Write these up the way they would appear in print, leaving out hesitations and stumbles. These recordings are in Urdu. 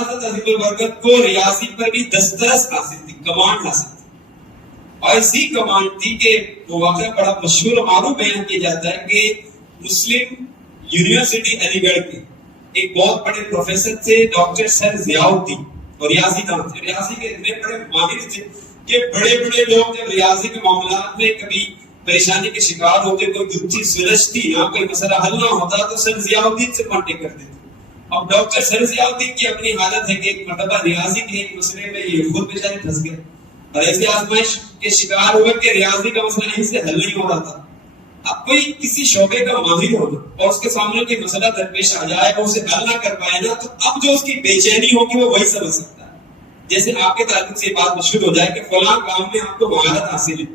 حضرت عظیم البرکت کو ریاضی پر بھی دسترس حاصل تھی، کمانڈ حاصل تھی، اور اسی کمانڈ تھی کہ وہ واقعہ بڑا مشہور و معروف بیان کیا جاتا ہے کہ مسلم یونیورسٹی علی گڑھ کے ایک بہت بڑے پروفیسر تھے ڈاکٹر سر ضیاء الدین، اور ریاضی دان تھے، ریاضی کے اتنے بڑے ماہر تھے کہ بڑے بڑے لوگ جب ریاضی کے معاملات میں کبھی پریشانی کے شکار ہوتے، کوئی گتھی سلجھتی یا کوئی مسئلہ حل نہ ہوتا تو سر ضیاء الدین سے کانٹیکٹ کرتے تھے۔ اب ڈاکٹر سر ضیاء الدین کی اپنی حالت ہے کہ ایک مرتبہ ریاضی کے ایک مسئلے میں یہ خود بیچارے پھنس گئے اور ایسی آزمائش کے شکار ہوئے کہ ریاضی کا مسئلہ یہیں سے حل نہیں ہو رہا تھا۔ اب کوئی کسی شعبے کا ماہر ہونا اور اس کے سامنے کوئی مسئلہ درپیش آ جائے اور اسے حل نہ کر پائے نا، تو اب جو اس کی بے چینی ہوگی وہ وہی سمجھ سکتا ہے۔ جیسے آپ کے تعلق سے یہ بات مشہور ہو جائے کہ فلاں کام میں آپ کو مہارت حاصل ہے،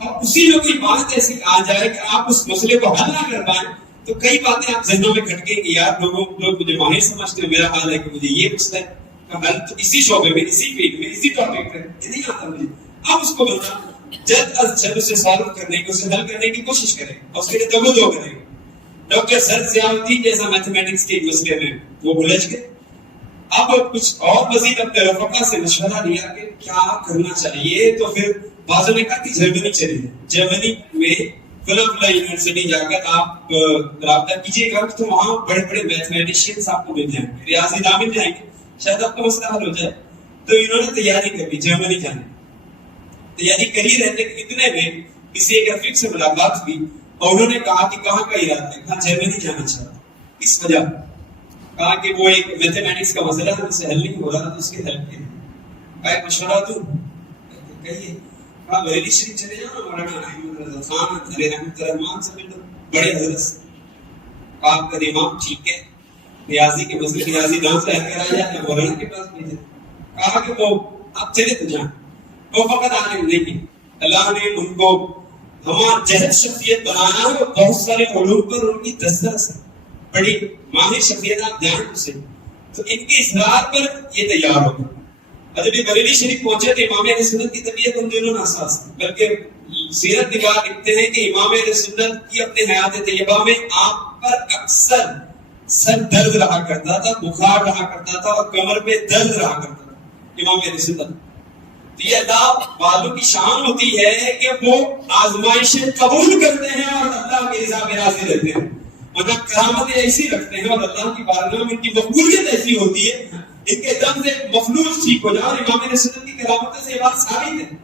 اب اسی میں کوئی بات ایسی آ جائے کہ آپ اس مسئلے کو حل نہ کر پائیں تو کئی باتیں آپ ذہنوں میں کھٹکیں گی، یار لوگ مجھے ماہر سمجھتے ہیں، میرا حال ہے کہ مجھے یہ مسئلہ کا حل تو اسی شعبے میں، اسی فیلڈ میں، اسی ٹاپک پہ نہیں آتا مجھے۔ اب اس کو بندہ جلد از جلد اسے سالو کرنے کی، اسے حل کرنے کی کوشش کرے اور اس کے لیے دو کرے۔ ڈاکٹر سر ضیاء الدین جیسا میتھمیٹکس کے مسئلے میں وہ الجھ گئے۔ اب کچھ اور مزید اپنے رفقا سے مشورہ لیا کہ کیا کرنا چاہیے، تو پھر بعضوں نے کہا کہ جرمنی چلے جائیں، جرمنی میں فلاں یونیورسٹی جا کر آپ رابطہ کیجیے گا تو وہاں بڑے بڑے میتھمیٹیشینس آپ کو مل جائیں گے، ریاضی داں مل جائیں گے، شاید آپ کا مسئلہ حل ہو جائے۔ تو انہوں نے تیاری کر لی جرمنی جانے، تیاری کری رہتے اتنے میں کسی ایک رفیق سے ملاقات ہوئی اور انہوں نے کہا کہ کہاں کا ارادہ ہے، کہاں جرمنی جانا چاہتا، اس وجہ کہا کہ وہ ایک میتھمیٹکس کا مسئلہ ہے، اس سے حل نہیں ہو رہا، تو اس کے حل کے کہا ایک مشورہ دوں، کہیے، کہا بریلی شریف چلے جانا، مولانا احمد رضا خان علیہ رحمۃ الرحمان سے مل لو، بڑے حضرت سے، کہا آپ کا امام ٹھیک ہے، ریاضی کے مسئلے ریاضی دان سے حل کرا جائے، مولانا کے پاس بھیجے، کہا کہ وہ آپ چلے تو جائیں، وہ فقط عالم نہیں، اللہ نے ان کو ہمارا جہد شخصیت بنانا ہے، بہت سارے علوم پر ان کی دسترس ہے، بڑی ماہر شخصیت، آپ جانیں اسے، تو ان کے اصرار پر یہ تیار ہو گئے۔ اور جب یہ بریلی شریف پہنچے تو امام اہل سنت کی طبیعت ان دونوں ناساز تھی، بلکہ سیرت نگار لکھتے ہیں کہ امام اہل سنت کی اپنے حیات طیبہ میں آپ پر اکثر سر درد رہا کرتا تھا، بخار رہا کرتا تھا اور کمر پہ درد رہا کرتا تھا امام اہل سنت۔ تو یہ اللہ والوں کی شان ہوتی ہے کہ وہ آزمائشیں قبول کرتے ہیں اور اللہ کے رضا میں راضی رہتے ہیں، ورنہ کرامتیں ایسی رکھتے ہیں اور اللہ کی بارگاہ میں ان کی مقبولیت ایسی ہوتی ہے، ان کے دم سے مفلوج ٹھیک ہو جائے، اور امام علیہ السلام کی کرامتوں سے یہ بات ثابت ہے۔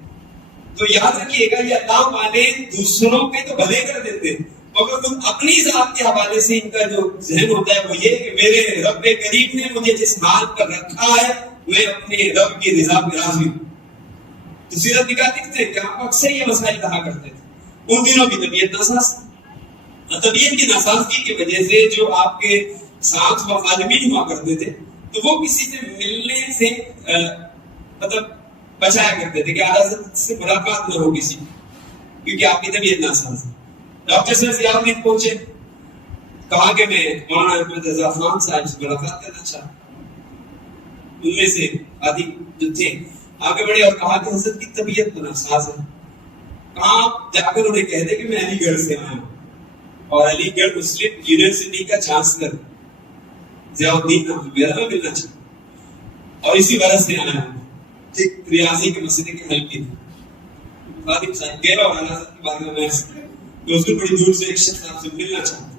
تو یاد رکھیے گا، یہ اللہ والے دوسروں کے تو بھلے کر دیتے ہیں، مگر تم اپنی ذات کے حوالے سے ان کا جو ذہن ہوتا ہے وہ یہ کہ میرے رب کریم نے مجھے جس حال پر رکھا ہے میں اپنے رب کی رضا میں راضی ہوں۔ تو سیرت نگاہ لکھتے ہیں کہ آپ اکثر یہ مسائل کہا کرتے تھے، ان دنوں کی طبیعت ناساز، طبیعت کی ناسازگی کی وجہ سے جو آپ کے ساتھ وہ عالمین ہوا کرتے تھے تو وہ کسی سے ملنے سے مطلب بچایا کرتے تھے کہ اعلیٰ سے ملاقات نہ ہو کسی، کیونکہ آپ کی طبیعت ناساز ہے۔ ڈاکٹر صاحب ضیاء الدین پہنچے، کہا کہ میں مولانا احمد رضا خان صاحب سے ملاقات کرنا چاہتا ہوں۔ ان میں سے آدھی جو تھے آگے بڑھے اور کہا کہ حضرت کی طبیعت تو ناساز ہے، کہاں آپ جا کر انہیں کہہ دیں کہ میں علی گڑھ سے آیا ہوں اور علی گڑھ مسلم یونیورسٹی کا چانسلر ضیاء الدین نام میرا میں ملنا چاہتا اور اسی وجہ سے آیا ہوں، ایک ریاضی کے مسئلے کے حل کے لیے۔ خادم صاحب گئے اور اعلیٰ حضرت کی بارگاہ میں حضور بڑی دور سے ایک شخص آپ سے ملنا چاہتا ہوں،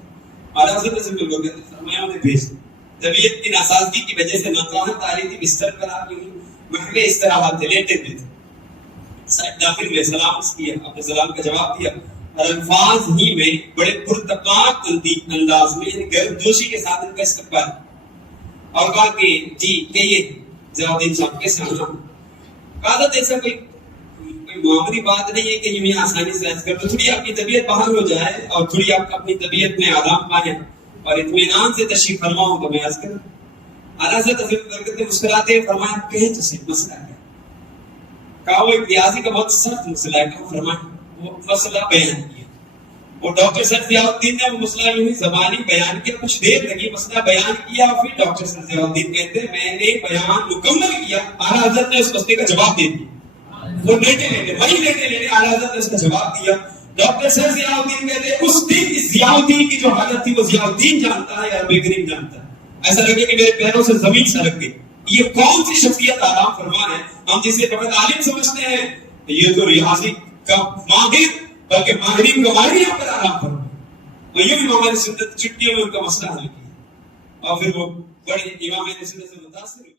اعلیٰ حضرت سے مل گئے، فرمایا انہیں بھیج دیں۔ طبیعت کی ناسازگی کی وجہ سے نقاہت آ رہی تھی، بستر پر آپ کی محل استراحت تھے، لیٹے ہوئے تھے۔ صاحب داخل ہوئے، سلام کیا، اپنے سلام کا جواب دیا اور الفاظ ہی میں بڑے پرتقاق انداز میں یعنی گرمجوشی کے ساتھ ان کا استقبال اور کہا کہ جی کہیے ضیاء الدین صاحب کیسے آنا؟ کہا تھا ایسا کوئی معمولی بات نہیں ہے کہ یہ آسانی سے ایسا کر دو، تھوڑی آپ کی طبیعت بحال ہو جائے اور تھوڑی آپ اپنی طبیعت میں آرام پائیں اور اطمینان سے تشریف فرما ہو تو میں عرض کروں۔ اعلیٰ حضرت برکت مسکراتے فرمایا کہیں تو صحیح مسئلہ ہے؟ کہا وہ ایک ریاضی کا بہت سخت مسئلہ ہے، کہا فرمایا وہ مسئلہ بیان کیا۔ وہ ڈاکٹر سر ضیاء الدین نے وہ مسئلہ یوں ہی زبانی بیان کیا، کچھ دیر لگی، مسئلہ بیان کیا اور پھر ڈاکٹر سر ضیاء الدین کہتے ہیں میں نے بیان مکمل کیا، اعلیٰ حضرت نے اس مسئلے کا جواب دے دیا۔ وہ لیٹے اعلیٰ حضرت نے اس کا جواب دیا۔ ڈاکٹر سر ضیاء الدین کہتے ہیں اس دن ضیاء الدین کی جو حالت تھی وہ ضیاء الدین جانتا ہے یا رب کریم جانتا ہے، ایسا لگے کہ میرے پیروں سے زمین سرک گئی، یہ کون سی شخصیت آرام فرما ہے؟ ہم جسے فقط عالم سمجھتے ہیں، یہ تو ریاضی کا ماہر، بلکہ ماہرین کا ماہر یہاں پر آرام فرما. وہی امام اہل سنت چھٹیوں میں ان کا مسئلہ حل کیا، اور پھر وہ بڑے امام اہل سنت سے متاثر ہوئے.